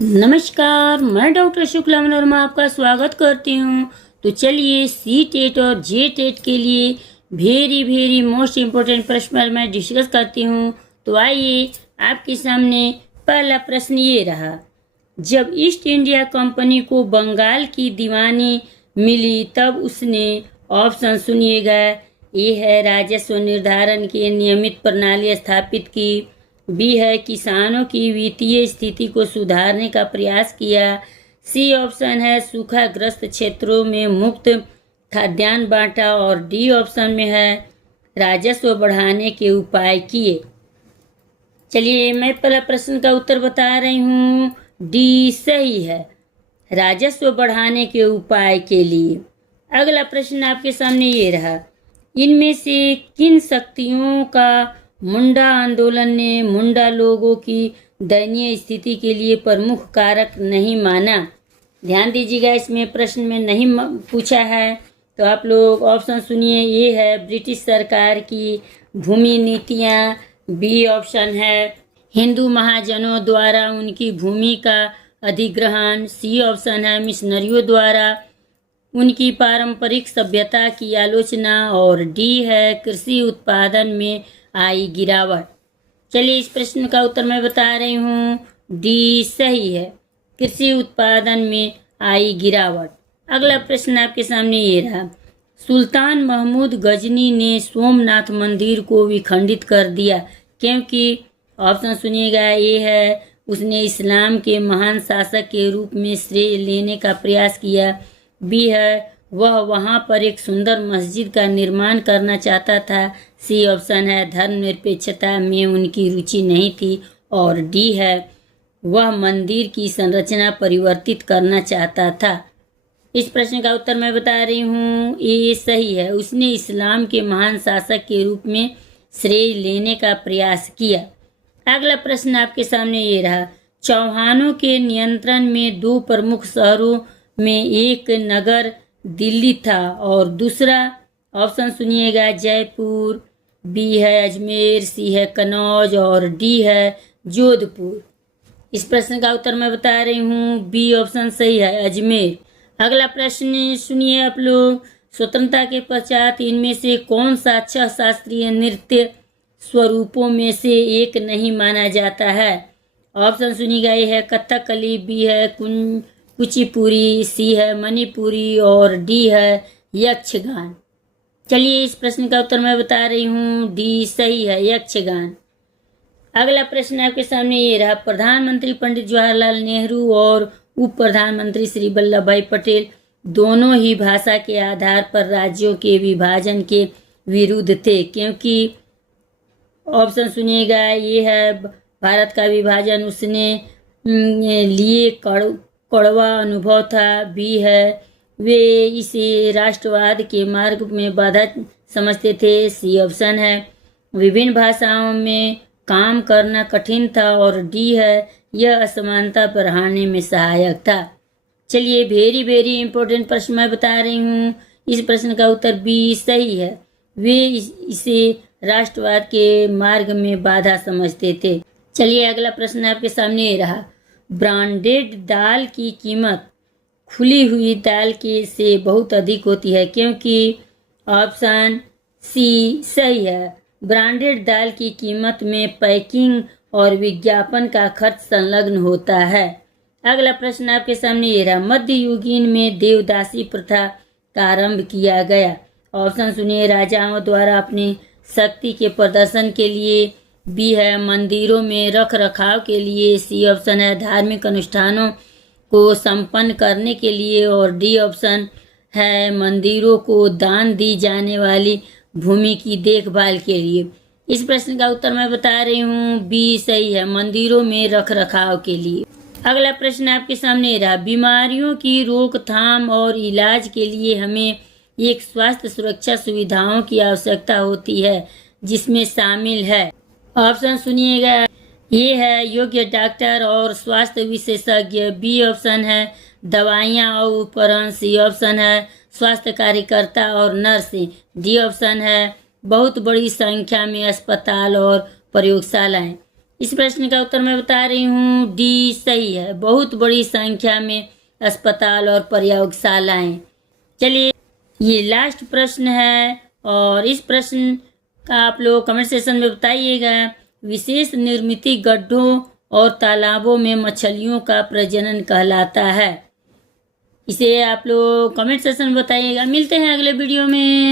नमस्कार, मैं डॉक्टर शुक्ला मनोरमा आपका स्वागत करती हूँ। तो चलिए सी टेट और जे टेट के लिए वेरी मोस्ट इम्पोर्टेंट प्रश्न मैं डिस्कस करती हूँ। तो आइए आपके सामने पहला प्रश्न ये रहा। जब ईस्ट इंडिया कंपनी को बंगाल की दीवानी मिली तब उसने, ऑप्शन सुनिएगा, ए है राजस्व निर्धारण की नियमित प्रणाली स्थापित की, बी है किसानों की वित्तीय स्थिति को सुधारने का प्रयास किया, सी ऑप्शन है सूखाग्रस्त क्षेत्रों में मुफ्त खाद्यान्न बांटा, और डी ऑप्शन में है राजस्व बढ़ाने के उपाय किए। चलिए मैं पहला प्रश्न का उत्तर बता रही हूँ, डी सही है, राजस्व बढ़ाने के उपाय के लिए। अगला प्रश्न आपके सामने ये रहा। इनमें से किन शक्तियों का मुंडा आंदोलन ने मुंडा लोगों की दयनीय स्थिति के लिए प्रमुख कारक नहीं माना? ध्यान दीजिएगा, इसमें प्रश्न में नहीं पूछा है, तो आप लोग ऑप्शन सुनिए। ये है ब्रिटिश सरकार की भूमि नीतियाँ, बी ऑप्शन है हिंदू महाजनों द्वारा उनकी भूमि का अधिग्रहण, सी ऑप्शन है मिशनरियों द्वारा उनकी पारंपरिक सभ्यता की आलोचना, और डी है कृषि उत्पादन में आई गिरावट। चलिए इस प्रश्न का उत्तर मैं बता रही हूँ, डी सही है, कृषि उत्पादन में आई गिरावट। अगला प्रश्न आपके सामने ये रहा। सुल्तान महमूद गजनी ने सोमनाथ मंदिर को विखंडित कर दिया क्योंकि, ऑप्शन सुनिएगा, ये है उसने इस्लाम के महान शासक के रूप में श्रेय लेने का प्रयास किया, बी है वह वहां पर एक सुंदर मस्जिद का निर्माण करना चाहता था, सी ऑप्शन है धर्मनिरपेक्षता में उनकी रुचि नहीं थी, और डी है वह मंदिर की संरचना परिवर्तित करना चाहता था। इस प्रश्न का उत्तर मैं बता रही हूँ, ये सही है, उसने इस्लाम के महान शासक के रूप में श्रेय लेने का प्रयास किया। अगला प्रश्न आपके सामने ये रहा। चौहानों के नियंत्रण में दो प्रमुख शहरों में एक नगर दिल्ली था और दूसरा, ऑप्शन सुनिएगा, जयपुर, बी है अजमेर, सी है कन्नौज, और डी है जोधपुर। इस प्रश्न का उत्तर मैं बता रही हूँ, बी ऑप्शन सही है, अजमेर। अगला प्रश्न सुनिए आप लोग। स्वतंत्रता के पश्चात इनमें से कौन सा 6 शास्त्रीय नृत्य स्वरूपों में से एक नहीं माना जाता है? ऑप्शन सुनिएगा, ये है कथकली, बी है कुचिपुड़ी, सी है मणिपुरी, और डी है यक्षगान। चलिए इस प्रश्न का उत्तर मैं बता रही हूँ, डी सही है, यक्षगान। अगला प्रश्न आपके सामने ये रहा। प्रधानमंत्री पंडित जवाहरलाल नेहरू और उप प्रधानमंत्री श्री वल्लभ भाई पटेल दोनों ही भाषा के आधार पर राज्यों के विभाजन के विरुद्ध थे क्योंकि, ऑप्शन सुनिएगा, ये है भारत का विभाजन उसने लिए कड़वा अनुभव था, बी है वे इसे राष्ट्रवाद के मार्ग में बाधा समझते थे, सी ऑप्शन है विभिन्न भाषाओं में काम करना कठिन था, और डी है यह असमानता बढ़ाने में सहायक था। चलिए वेरी इंपॉर्टेंट प्रश्न मैं बता रही हूँ। इस प्रश्न का उत्तर बी सही है, वे इसे राष्ट्रवाद के मार्ग में बाधा समझते थे। चलिए अगला प्रश्न आपके सामने ये रहा। ब्रांडेड दाल की कीमत खुली हुई दाल के से बहुत अधिक होती है क्योंकि, ऑप्शन सी सही है, ब्रांडेड दाल की कीमत में पैकिंग और विज्ञापन का खर्च संलग्न होता है। अगला प्रश्न आपके सामने ये रहा। मध्ययुगीन में देवदासी प्रथा का आरंभ किया गया। ऑप्शन सुनिए, राजाओं द्वारा अपनी शक्ति के प्रदर्शन के लिए, बी है मंदिरों में रख रखाव के लिए, सी ऑप्शन है धार्मिक अनुष्ठानों को संपन्न करने के लिए, और डी ऑप्शन है मंदिरों को दान दी जाने वाली भूमि की देखभाल के लिए। इस प्रश्न का उत्तर मैं बता रही हूँ, बी सही है, मंदिरों में रख रखाव के लिए। अगला प्रश्न आपके सामने रहा। बीमारियों की रोकथाम और इलाज के लिए हमें एक स्वास्थ्य सुरक्षा सुविधाओं की आवश्यकता होती है जिसमें शामिल है, ऑप्शन सुनिएगा, ये है योग्य डॉक्टर और स्वास्थ्य विशेषज्ञ, बी ऑप्शन है दवाइयाँ और उपकरण, सी ऑप्शन है स्वास्थ्य कार्यकर्ता और नर्सें, डी ऑप्शन है बहुत बड़ी संख्या में अस्पताल और प्रयोगशालाएं। इस प्रश्न का उत्तर मैं बता रही हूँ, डी सही है। बहुत बड़ी संख्या में अस्पताल और प्रयोगशालाएं। चलिए, ये लास्ट प्रश्न है और इस प्रश्न का आप लोग कमेंट सेक्शन में बताइएगा। विशेष निर्मित गड्ढों और तालाबों में मछलियों का प्रजनन कहलाता है। इसे आप लोग कमेंट सेक्शन में बताइएगा। मिलते हैं अगले वीडियो में।